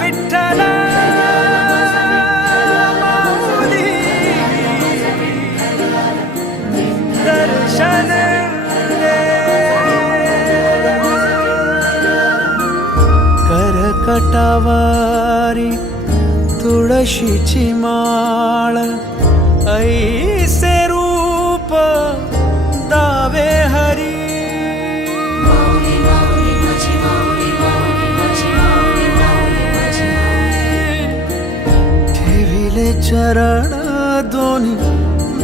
विठ्ठल माऊली दर्शन दे. करकटावारी तुळशीची माळ ऐसे रूप दावे हरी. ठेविले चरण दोन्ही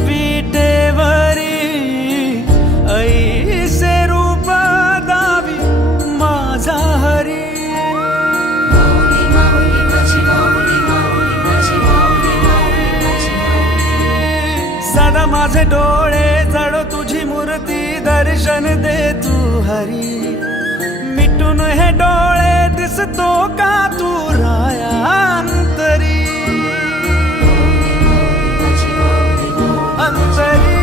विटेवरी ऐसे रूप दावी माझा हरी. सदा माझे डोळे जडो तुझी मूर्ती दर्शन दे तू हरी. मिटून हे डोळे दिसतो का तू राया अंतरी अंतरी.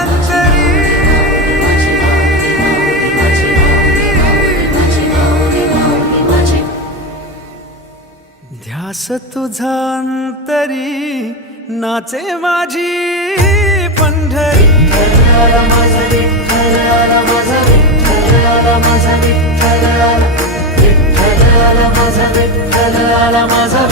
अंतरी ध्यास तुझा अंतरी नाचे माझी पंढरी. माझा विठ्ठल आला, माझा विठ्ठल आला, माझा विठ्ठल आला, विठ्ठल आला, माझा विठ्ठल आला, माझा